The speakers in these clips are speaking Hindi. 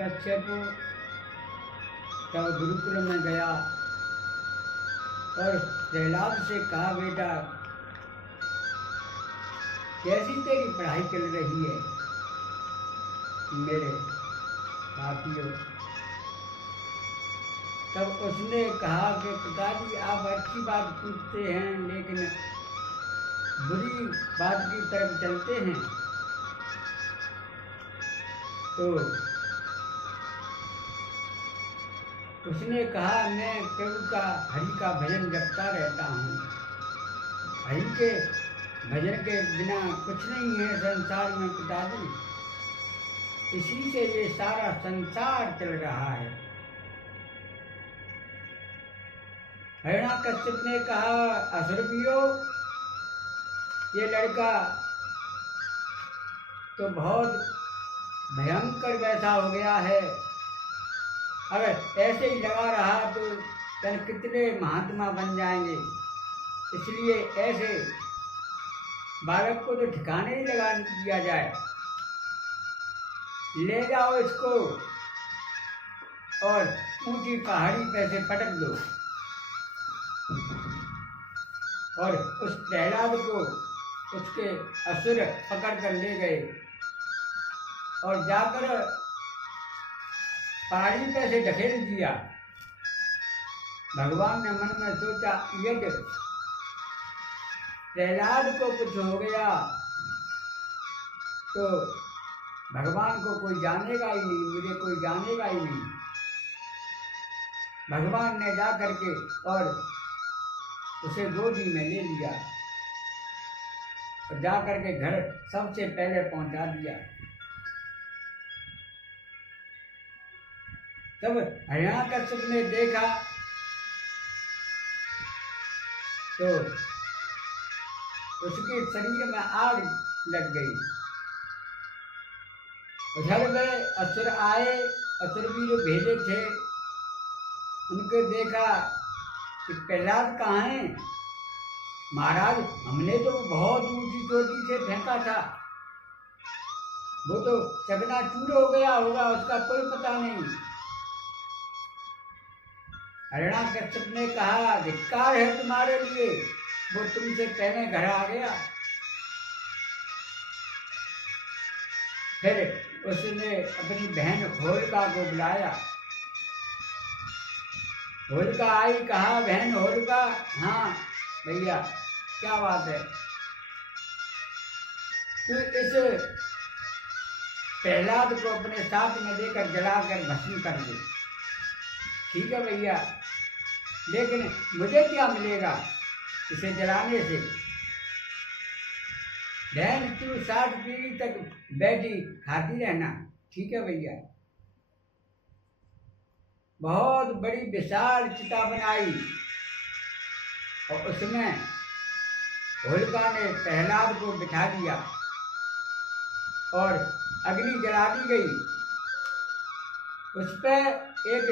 हिरण्यकश्यप तब गुरुकुल में गया और प्रहलाद से कहा, बेटा कैसी तेरी पढ़ाई चल रही है? मेरे साथियों, तब उसने कहा कि पिताजी आप अच्छी बात पूछते हैं, लेकिन बुरी बात की तरफ चलते हैं। तो उसने कहा, मैं प्रभु का हरि का भजन जपता रहता हूँ। हरि के भजन के बिना कुछ नहीं है संसार में पिताजी, इसी से ये सारा संसार चल रहा है। हिरण्यकश्यप ने कहा, असुरवीरों, ये लड़का तो बहुत भयंकर वैसा हो गया है। अगर ऐसे ही लगा रहा तो कितने महात्मा बन जाएंगे। इसलिए ऐसे बालक को तो ठिकाने ही लगा दिया जाए। ले जाओ इसको और ऊंची पहाड़ी पे से पटक दो। और उस प्रहलाद को उसके असुर पकड़ कर ले गए और जाकर पहाड़ी पे से ढकेल दिया। भगवान ने मन में सोचा, यदि प्रहलाद को कुछ हो गया तो भगवान को कोई जानेगा ही नहीं, मुझे कोई जानेगा ही नहीं। भगवान ने जा करके और उसे गोदी में ले लिया और जा करके घर सबसे पहले पहुंचा दिया। तब हिरण्यकश्यप ने देखा तो उसके शरीर में आग लग गई। उधर में असुर आए, असुर भी जो भेजे थे, उनको देखा कि प्रहलाद कहाँ है? महाराज, हमने तो बहुत ऊंची चोटी से फेंका था, वो तो चकनाचूर हो गया होगा, उसका कोई पता नहीं। हिरण्यकश्यप ने कहा, धिक्कार है तुम्हारे लिए, वो तुमसे पहले घर आ गया। फिर उसने अपनी बहन होलिका को बुलाया। होलिका आई, कहा, बहन होलिका, हाँ भैया क्या बात है? तो इस प्रहलाद को अपने साथ में लेकर जलाकर भस्म कर दे। ठीक है भैया, लेकिन मुझे क्या मिलेगा इसे जलाने से? बहन तू 60 पीढ़ी तक बैठी खाती रहना। ठीक है भैया। बहुत बड़ी विशाल चिता बनाई और उसमें होलिका ने प्रहलाद को बिठा दिया और अग्नि जला दी गई। उस पर एक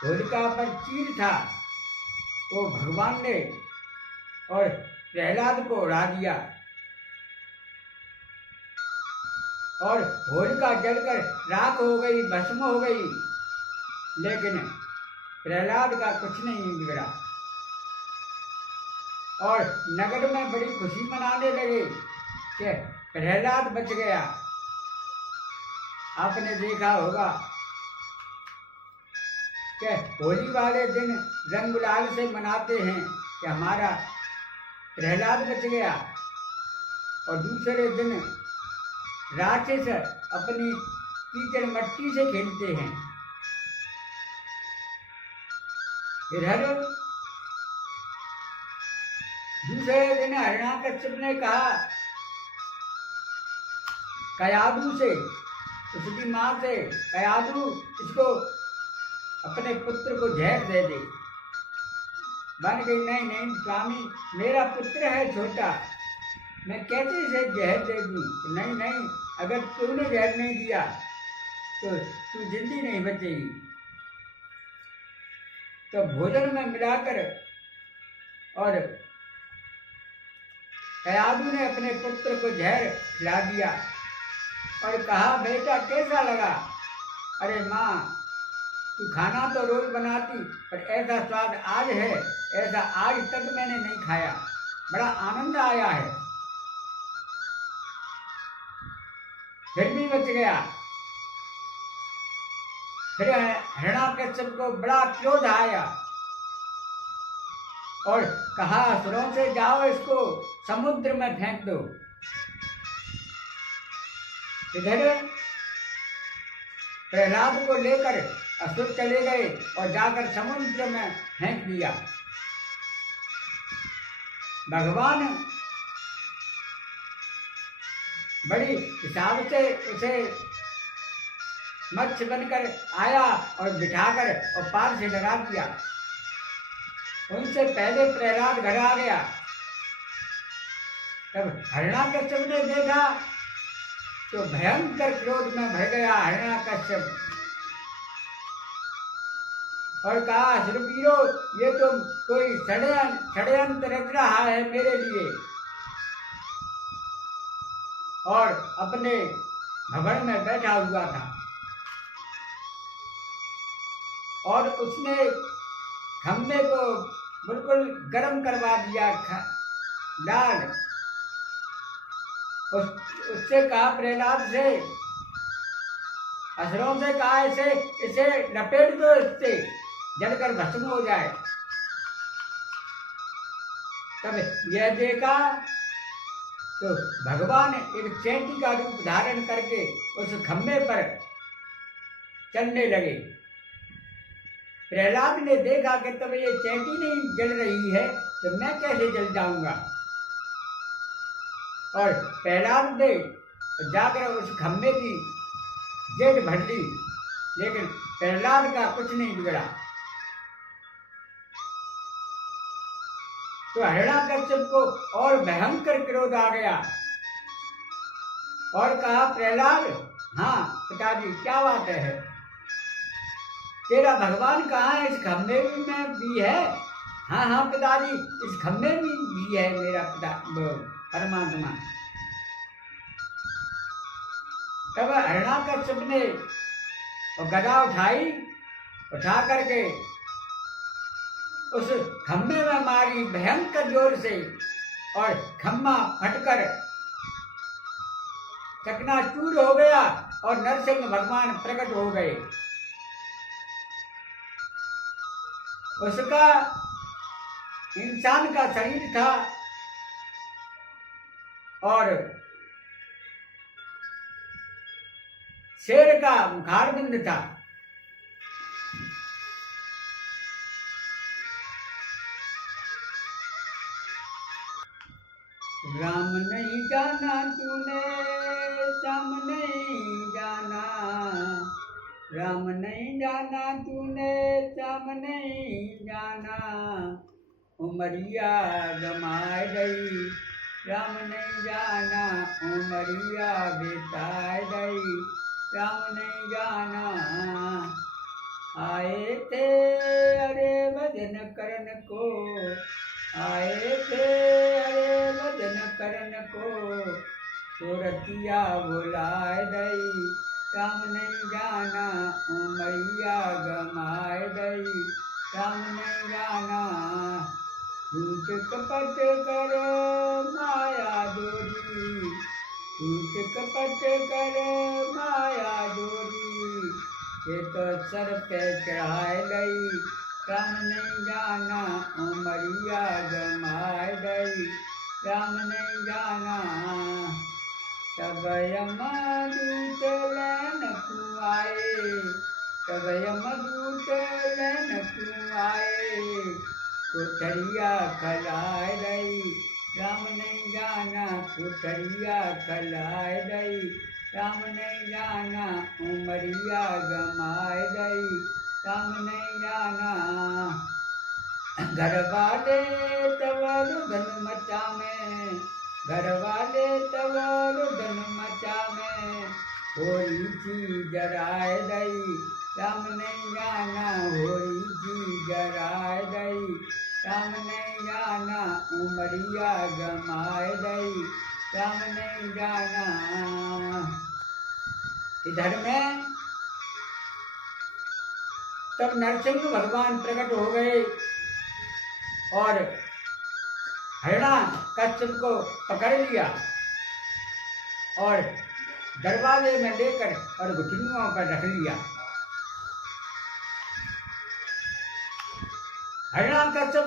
होलिका पर तीर था, वो भगवान ने और प्रहलाद को उड़ा दिया और होलिका जलकर राख हो गई, भस्म हो गई, लेकिन प्रहलाद का कुछ नहीं बिगड़ा। और नगर में बड़ी खुशी मनाने लगे कि प्रहलाद बच गया। आपने देखा होगा कि होली वाले दिन रंग गुलाल से मनाते हैं कि हमारा प्रहलाद बच गया, और दूसरे दिन राक्षस अपनी कीचड़ मट्टी से खेलते हैं। इधर दूसरे दिन हिरण्यकश्यप ने कहा कयादू से, उसकी माँ से, कयादू इसको अपने पुत्र को जहर दे दे। बन गई, नहीं नहीं स्वामी, मेरा पुत्र है छोटा, मैं कैसे इसे जहर दे दूँ? नहीं नहीं, अगर तूने जहर नहीं दिया तो तू जिंदगी नहीं बचेगी। तो भोजन में मिलाकर और कयादू ने अपने पुत्र को जहर खिला दिया और कहा, बेटा कैसा लगा? अरे माँ, तू खाना तो रोज बनाती, पर ऐसा स्वाद आज है, ऐसा आज तक मैंने नहीं खाया, बड़ा आनंद आया है। फिर भी बच गया। फिर हिरण्याकश्यप को बड़ा क्रोध आया और कहा, असुरों से जाओ, इसको समुद्र में फेंक दो। इधर प्रहलाद को लेकर असुर चले गए और जाकर समुद्र में फेंक दिया। भगवान बड़ी हिसाब से उसे मत्स्य बनकर आया और बिठाकर और पार से लगा दिया। उनसे पहले प्रहलाद घर आ गया। तब हिरण्याकश्यप ने देखा तो भयंकर क्रोध में भर गया हिरण्याकश्यप और कहा, असुरवीरो, ये तो कोई षड्यंत्र रच रहा है मेरे लिए। और अपने भवन में बैठा हुआ था और उसने खम्भे को बिल्कुल गर्म करवा दिया लाल। उससे कहा प्रहलाद से, असुरों से कहा, इसे लपेट दो, इससे जलकर भस्म हो जाए। तब यह देखा तो भगवान एक चैंटी का रूप धारण करके उस खम्भे पर चलने लगे। प्रहलाद ने देखा कि तब ये चैंटी नहीं जल रही है तो मैं कैसे जल जाऊंगा। और प्रहलाद ने जाकर उस खम्भे की जेठ भर ली, लेकिन प्रहलाद का कुछ नहीं बिगड़ा। तो हिरण्याकश्यप को और भयंकर क्रोध आ गया और कहा, प्रहलाद, हाँ पिताजी, क्या बात है, तेरा भगवान कहाँ है? इस खम्भे में भी है? हाँ हाँ पिताजी, इस खम्भे में भी है मेरा पिता परमात्मा। तब हिरण्याकश्यप ने गदा उठा करके उस खम्भे में मारी भयंकर जोर से और खम्भा फटकर चकनाचूर हो गया और नरसिंह भगवान प्रकट हो गए। उसका इंसान का शरीर था और शेर का मुखारबिंद था। राम नहीं जाना तूने, श्याम नहीं जाना, राम नहीं जाना तूने, श्याम नहीं जाना, उमरिया गमाए गई, राम नहीं जाना, उमरिया बिताए गई, राम नहीं जाना। आए थे अरे भजन करन को, आए थे अरे भजन करन को, सूरतिया बुलाए गई, राम नहीं जाना, उमरिया गमाए गई, राम नहीं जाना। झूठ कपट कर माया डोरी, झूठ कपट कर माया डोरी, ये तो सर पे चढ़ाए गई, राम नहीं जाना, उमरिया गमाए गई, राम नहीं जाना। तब यमदूत लैन को आए, तब यमदूत लैन को आए, कोठरिया खलाए गई, राम नहीं जाना, कोठरिया खलाए गई, राम नहीं जाना, उमरिया गमाए गई, राम नहीं जाना। घर वाले तब रुदन मचा में, घर वाले तब रुदन मचा में, होरी सी जराए गई, राम नहीं जाना, होरी सी जराए गई, राम नहीं जाना, उमरिया गमाए गई, राम नहीं जाना। इधर में तब नरसिंह भगवान प्रकट हो गए और हिरण्याकश्यप को पकड़ लिया और दरवाजे में लेकर और घुटनों पर रख लिया। हिरण्याकश्यप